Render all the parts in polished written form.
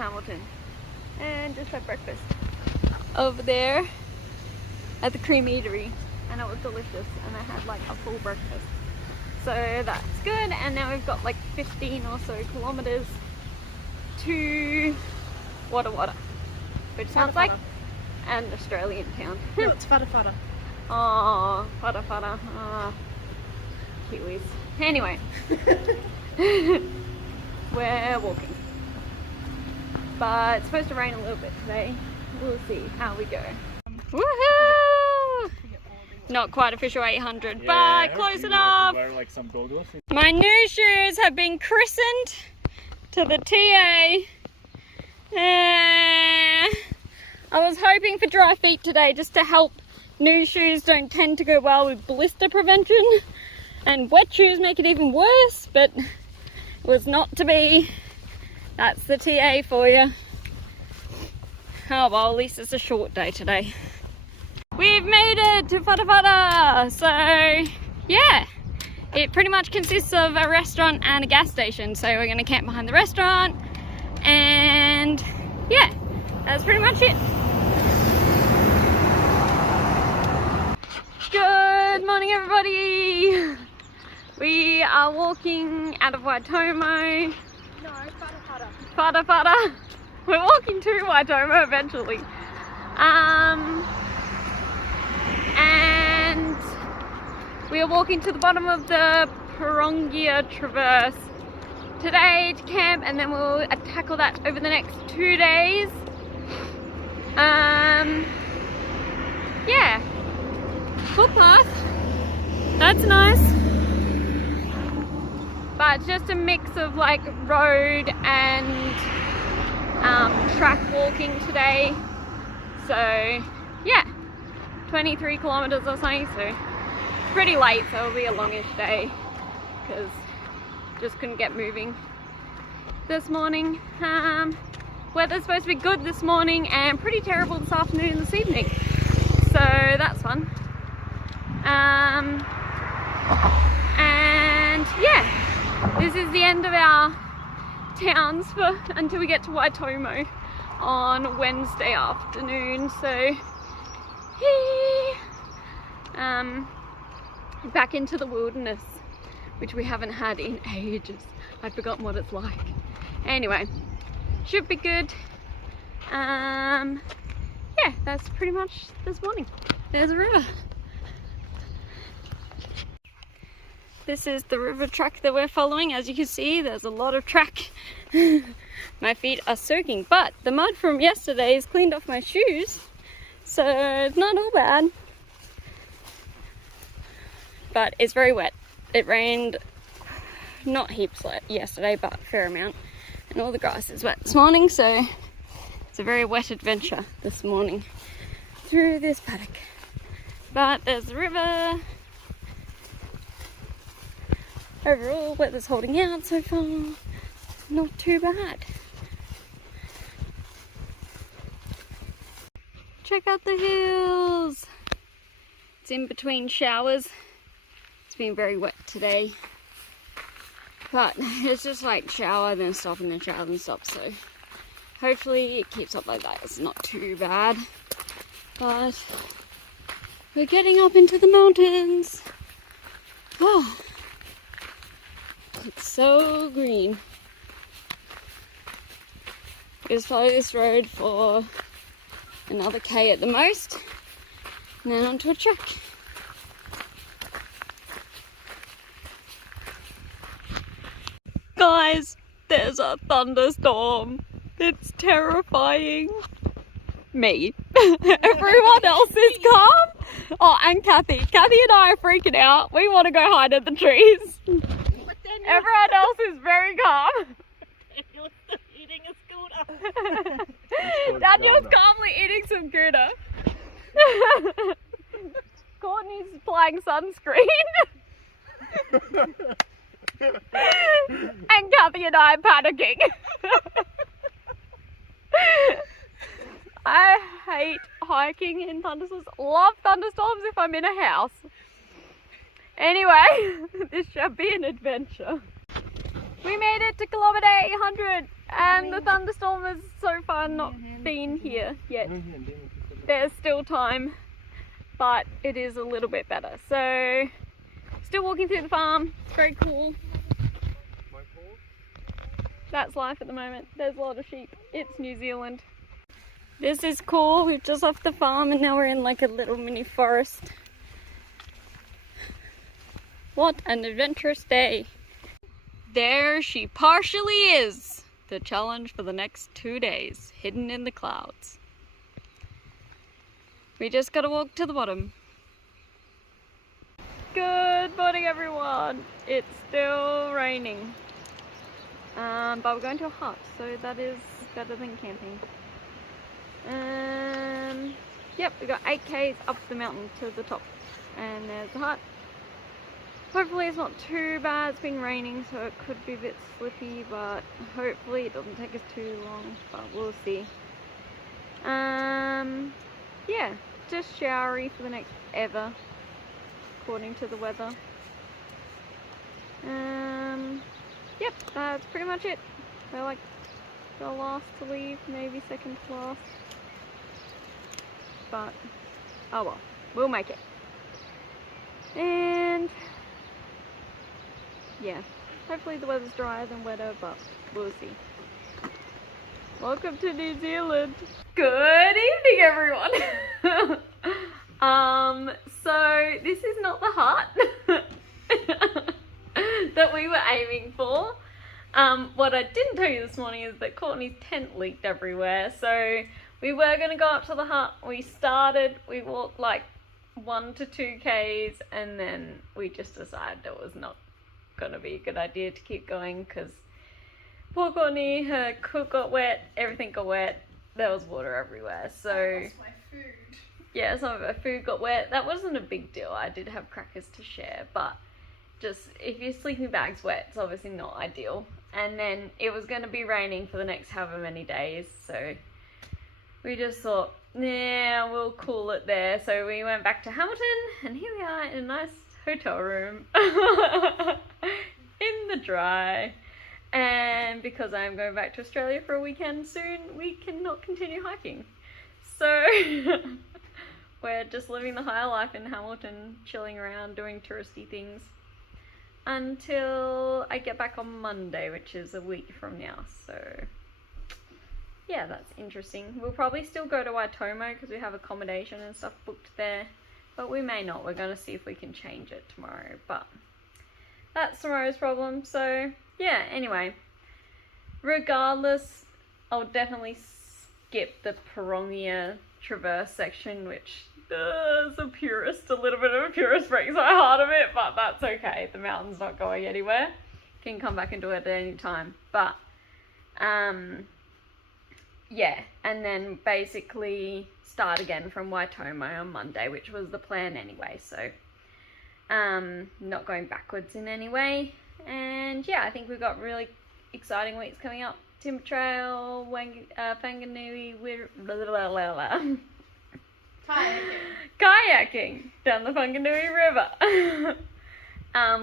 Hamilton. And just had breakfast over there at the Cream Eatery, and it was delicious, and I had like a full breakfast, so that's good. And now we've got like 15 or so kilometers to Wada Wada, which sounds like an Australian town. No, it's Fada Fada. Oh, Fada Fada. Oh, Kiwis. Anyway, we're walking, but it's supposed to rain a little bit today. We'll see how we go. Woohoo! Not quite official 800, yeah, but close enough. Wear, like, some goggles. My new shoes have been christened to the TA. I was hoping for dry feet today just to help. New shoes don't tend to go well with blister prevention, and wet shoes make it even worse, but it was not to be. That's the TA for you. Oh well, at least it's a short day today. We've made it to Fada Fada. So yeah, it pretty much consists of a restaurant and a gas station. So we're gonna camp behind the restaurant, and yeah, that's pretty much it. Good morning, everybody. We are walking out of Waitomo. No, Fada Fada. Fada Fada. We're walking to Waitomo eventually. And we are walking to the bottom of the Parongia Traverse today to camp, and then we'll tackle that over the next 2 days. Yeah, footpath, that's nice, but it's just a mix of like road and track walking today. So yeah, 23 kilometers or something, so it's pretty late, so it'll be a longish day because just couldn't get moving this morning. Weather's supposed to be good this morning and pretty terrible this afternoon and this evening, so that's fun. And yeah, this is the end of our towns until we get to Waitomo on Wednesday afternoon. So back into the wilderness, which we haven't had in ages. I've forgotten what it's like. Anyway, should be good. Yeah, that's pretty much this morning. There's a river. This is the river track that we're following. As you can see, there's a lot of track. My feet are soaking, but the mud from yesterday has cleaned off my shoes, so it's not all bad. But it's very wet. It rained, not heaps like yesterday, but a fair amount, and all the grass is wet this morning, so it's a very wet adventure this morning through this paddock. But there's the river. Overall, weather's holding out so far. Not too bad. Check out the hills. It's in between showers. It's been very wet today. But it's just like shower, then stop, and then shower, then stop. So hopefully it keeps up like that. It's not too bad. But we're getting up into the mountains. Oh. It's so green. Just follow this road for another K at the most, and then onto a track. Guys, there's a thunderstorm. It's terrifying. Me. Everyone else is calm. Oh, and Kathy. Kathy and I are freaking out. We want to go hide in the trees. Everyone else is very calm. Daniel's eating a scooter. Daniel's calmly eating some gouda. Courtney's applying sunscreen. And Kathy and I are panicking. I hate hiking in thunderstorms. Love thunderstorms if I'm in a house. Anyway, this should be an adventure. We made it to kilometer 800 And the thunderstorm has so far not been here yet. There's still time, but it is a little bit better. So, still walking through the farm. It's very cool. That's life at the moment. There's a lot of sheep. It's New Zealand. This is cool. We've just left the farm and now we're in like a little mini forest. What an adventurous day. There she partially is. The challenge for the next 2 days, hidden in the clouds. We just gotta walk to the bottom. Good morning everyone. It's still raining. But we're going to a hut, so that is better than camping. Yep, we got 8 k's up the mountain to the top. And there's the hut. Hopefully it's not too bad. It's been raining, so it could be a bit slippy, but hopefully it doesn't take us too long, but we'll see. Yeah, just showery for the next ever, according to the weather. Yep, that's pretty much it. We're like the last to leave, maybe second to last. But, oh well, we'll make it. And yeah, hopefully the weather's drier than wetter, but we'll see. Welcome to New Zealand. Good evening, everyone. So this is not the hut that we were aiming for. What I didn't tell you this morning is that Courtney's tent leaked everywhere, so we were going to go up to the hut. We walked like 1 to 2 k's, and then we just decided it was not going to be a good idea to keep going because poor Courtney, her coat got wet, everything got wet, there was water everywhere, so I lost my food. yeah, some of her food got wet. That wasn't a big deal. I did have crackers to share, but just if your sleeping bag's wet, it's obviously not ideal. And then it was going to be raining for the next however many days, so we just thought, yeah, we'll cool it there. So we went back to Hamilton, and here we are in a nice hotel room in the dry. And because I'm going back to Australia for a weekend soon, we cannot continue hiking. So we're just living the high life in Hamilton, chilling around, doing touristy things until I get back on Monday, which is a week from now. So yeah, that's interesting. We'll probably still go to Waitomo because we have accommodation and stuff booked there, but we may not. We're going to see if we can change it tomorrow, but that's tomorrow's problem. So yeah, anyway, regardless, I'll definitely skip the Parongia Traverse section, which is a little bit of a purist breaks my heart a bit, but that's okay. The mountain's not going anywhere. Can come back and do it at any time. But yeah, and then basically start again from Waitomo on Monday, which was the plan anyway. So not going backwards in any way. And yeah, I think we've got really exciting weeks coming up. Timber Trail, Whanganui, kayaking down the Whanganui River,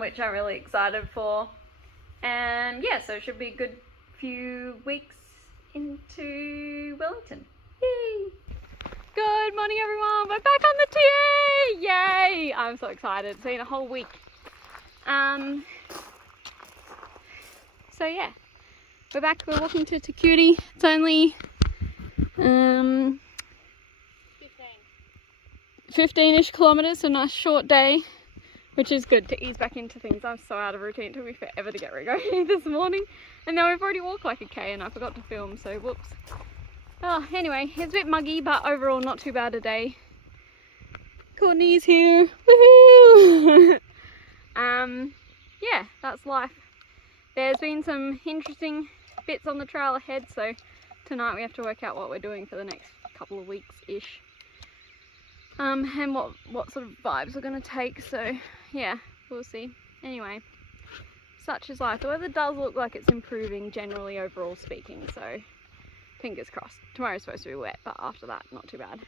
which I'm really excited for. And yeah, so it should be a good few weeks into Wellington. Yay! Good morning, everyone. We're back on the TA! Yay! I'm so excited. It's been a whole week. So yeah, we're back. We're walking to Kuiti. It's only 15-ish kilometers, so a nice short day, which is good to ease back into things. I'm so out of routine. It took me forever to get going this morning, and now we've already walked like a K and I forgot to film, so whoops. Oh, anyway, it's a bit muggy, but overall not too bad a day. Courtney's here. Woohoo! Yeah, that's life. There's been some interesting bits on the trail ahead, so tonight we have to work out what we're doing for the next couple of weeks-ish. And what sort of vibes we're going to take, so yeah, we'll see. Anyway, such is life. The weather does look like it's improving generally overall speaking, so fingers crossed. Tomorrow's supposed to be wet, but after that, not too bad.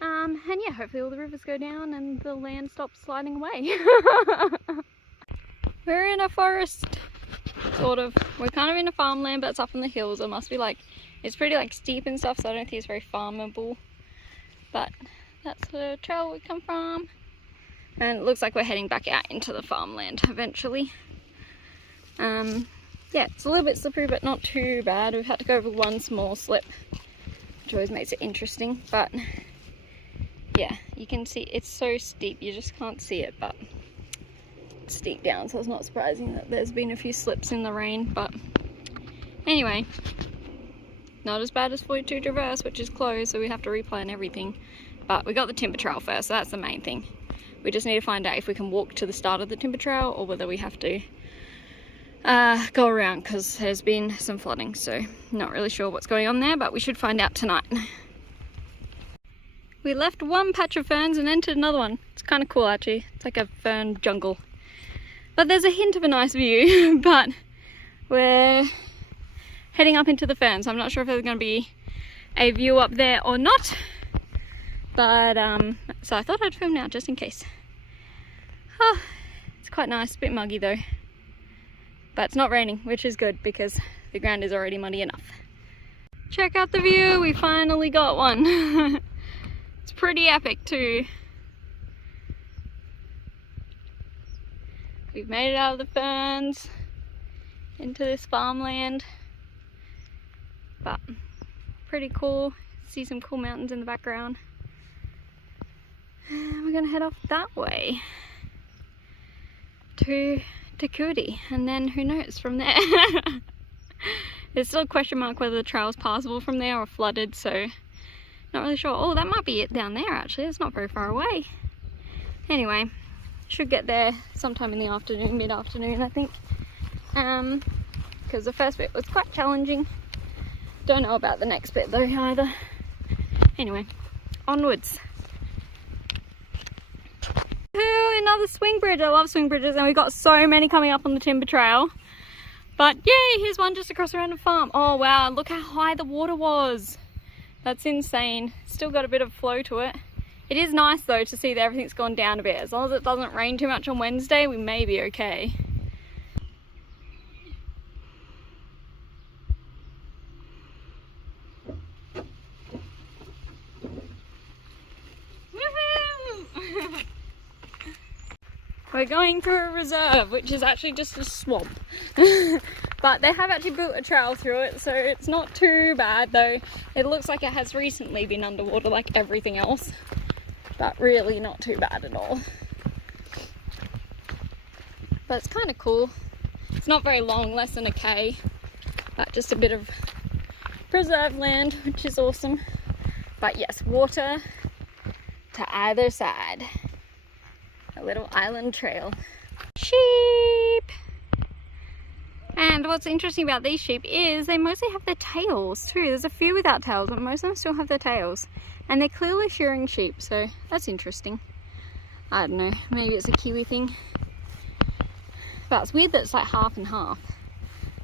And yeah, hopefully all the rivers go down and the land stops sliding away. We're in a forest. sort of. We're kind of in a farmland, but it's up in the hills. It must be like, it's pretty like steep and stuff, so I don't think it's very farmable. But that's the trail we come from. And it looks like we're heading back out into the farmland eventually. Yeah, it's a little bit slippery, but not too bad. We've had to go over one small slip, which always makes it interesting. But yeah, you can see it's so steep, you just can't see it, but it's steep down, so it's not surprising that there's been a few slips in the rain. But anyway, not as bad as 42 Traverse, which is closed, so we have to replan everything. But we got the timber trail first, so that's the main thing. We just need to find out if we can walk to the start of the timber trail or whether we have to go around, because there's been some flooding, so not really sure what's going on there, but we should find out tonight. We left one patch of ferns and entered another one. It's kind of cool actually. It's like a fern jungle. But there's a hint of a nice view, but we're heading up into the ferns. I'm not sure if there's going to be a view up there or not, but so I thought I'd film now just in case. Oh, it's quite nice, a bit muggy though. But it's not raining, which is good because the ground is already muddy enough. Check out the view, we finally got one. It's pretty epic too. We've made it out of the ferns into this farmland. But pretty cool. See some cool mountains in the background. And we're gonna head off that way to Kuiti, and then who knows from there. There's still a question mark whether the trail's passable from there or flooded, so not really sure. Oh, that might be it down there actually. It's not very far away. Anyway, should get there sometime in the afternoon, mid-afternoon I think, because the first bit was quite challenging. Don't know about the next bit though either. Anyway, onwards. Ooh, another swing bridge. I love swing bridges, and we've got so many coming up on the timber trail. But yay, here's one just across a random farm. Oh wow, look how high the water was. That's insane. Still got a bit of flow to it. It is nice though to see that everything's gone down a bit. As long as it doesn't rain too much on Wednesday, we may be okay. Woohoo! We're going through a reserve, which is actually just a swamp. But they have actually built a trail through it, so it's not too bad though. It looks like it has recently been underwater like everything else, but really not too bad at all. But it's kind of cool. It's not very long, less than a K, but just a bit of preserved land, which is awesome. But yes, water to either side. A little island trail. Sheep! And what's interesting about these sheep is they mostly have their tails too. There's a few without tails, but most of them still have their tails. And they're clearly shearing sheep, so that's interesting. I don't know, maybe it's a Kiwi thing. But it's weird that it's like half and half.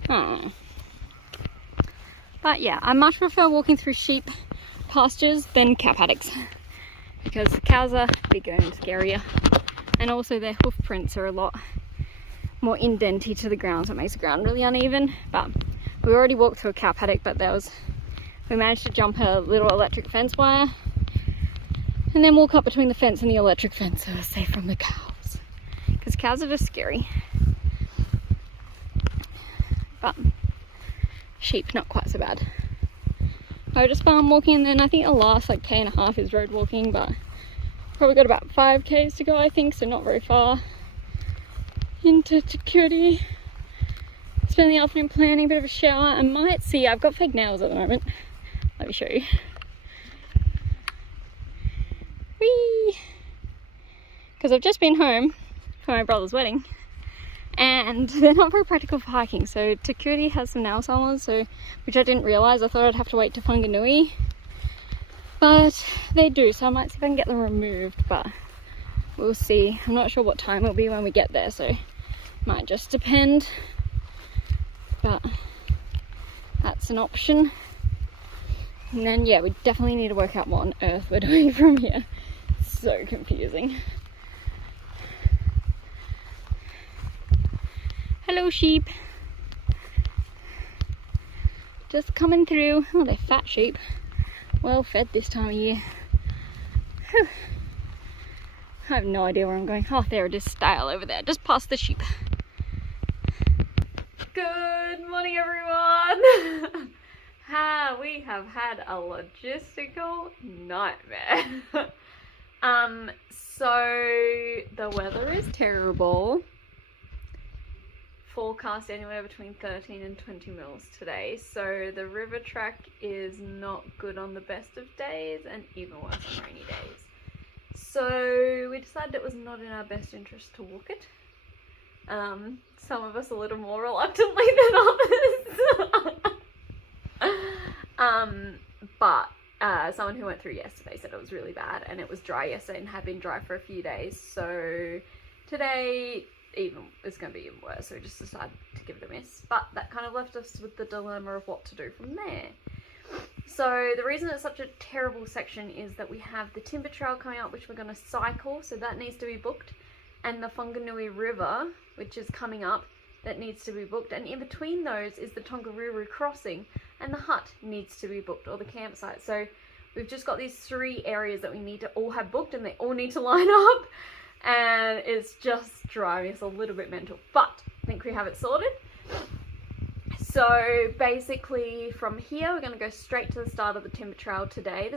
I don't know. But yeah, I much prefer walking through sheep pastures than cow paddocks, because the cows are bigger and scarier. And also their hoof prints are a lot more indenty to the ground, so it makes the ground really uneven. But we already walked through a cow paddock, but we managed to jump a little electric fence wire and then walk up between the fence and the electric fence, so we're safe from the cows, because cows are just scary. But sheep, not quite so bad. I just farm walking, and then I think the last like K and a half is road walking, but probably got about 5 Ks to go I think, so not very far into Kuiti. Spend the afternoon planning, a bit of a shower. I might see, I've got fake nails at the moment. Let me show you. Whee! Because I've just been home for my brother's wedding, and they're not very practical for hiking. So Kuiti has some nail salons, which I didn't realise. I thought I'd have to wait to Whanganui, but they do, so I might see if I can get them removed, but we'll see. I'm not sure what time it'll be when we get there, so might just depend, but that's an option. And then yeah, we definitely need to work out what on earth we're doing from here. It's so confusing. Hello sheep. just coming through. Oh, they're fat sheep. Well fed this time of year. Whew. I have no idea where I'm going. Oh, there it is, stale over there, just past the sheep. Good morning, everyone. We have had a logistical nightmare. So the weather is terrible. Forecast anywhere between 13 and 20 mils today. So the river track is not good on the best of days and even worse on rainy days. So we decided it was not in our best interest to walk it. Some of us a little more reluctantly than others. But someone who went through yesterday said it was really bad and it was dry yesterday and had been dry for a few days. So today it's going to be even worse. So we just decided to give it a miss. But that kind of left us with the dilemma of what to do from there. So the reason it's such a terrible section is that we have the timber trail coming up, which we're going to cycle. So that needs to be booked. And the Whanganui River, which is coming up, that needs to be booked. And in between those is the Tongariro crossing, and the hut needs to be booked, or the campsite. So we've just got these 3 areas that we need to all have booked, and they all need to line up, and it's just driving us a little bit mental, but I think we have it sorted. So basically from here we're going to go straight to the start of the timber trail today,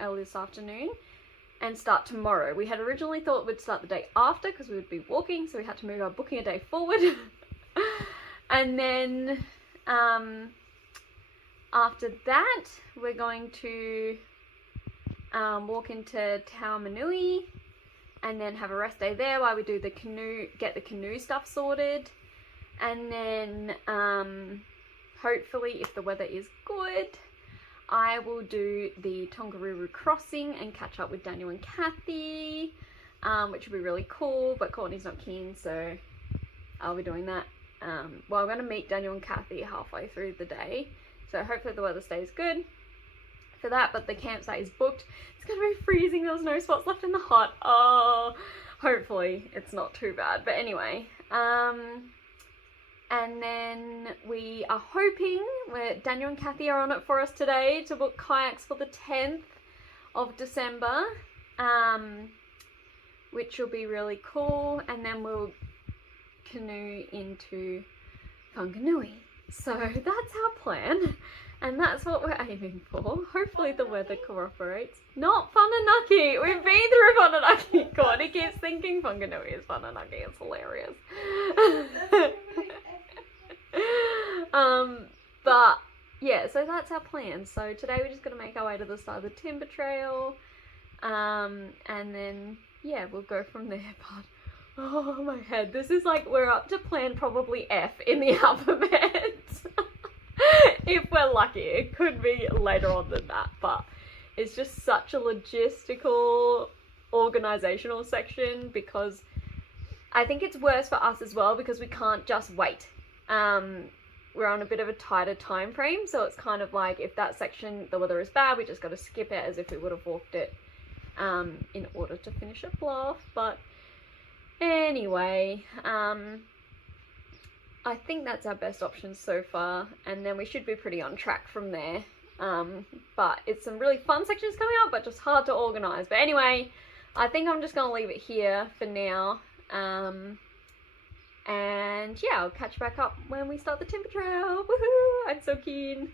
early this afternoon, and start tomorrow. We had originally thought we'd start the day after because we would be walking, so we had to move our booking a day forward. And then after that we're going to walk into Taumanui and then have a rest day there while we do the canoe, get the canoe stuff sorted. And then hopefully, if the weather is good, I will do the Tongariro crossing and catch up with Daniel and Kathy, which will be really cool, but Courtney's not keen, so I'll be doing that. Well, I'm going to meet Daniel and Kathy halfway through the day, so hopefully the weather stays good for that, but the campsite is booked. It's going to be freezing. There's no spots left in the hut. Oh, hopefully it's not too bad, but anyway, and then we are hoping, Daniel and Kathy are on it for us today, to book kayaks for the 10th of December, which will be really cool, and then we'll canoe into Whanganui. So that's our plan, and that's what we're aiming for. Hopefully the weather cooperates. Not Whananaki! We've been through Whananaki! Courtney keeps thinking Whanganui is Whananaki. It's hilarious. But yeah, so that's our plan. So today we're just going to make our way to the start of the timber trail, and then yeah, we'll go from there. But oh my head, this is like, we're up to plan probably F in the alphabet. If we're lucky, it could be later on than that, but it's just such a logistical, organizational section, because I think it's worse for us as well because we can't just wait. We're on a bit of a tighter time frame, so it's kind of like, if that section, the weather is bad, we just got to skip it as if we would have walked it in order to finish it off. But anyway, I think that's our best option so far, and then we should be pretty on track from there. But it's some really fun sections coming up, but just hard to organize. But anyway, I think I'm just going to leave it here for now. And yeah, I'll catch back up when we start the timber trail. Woohoo! I'm so keen.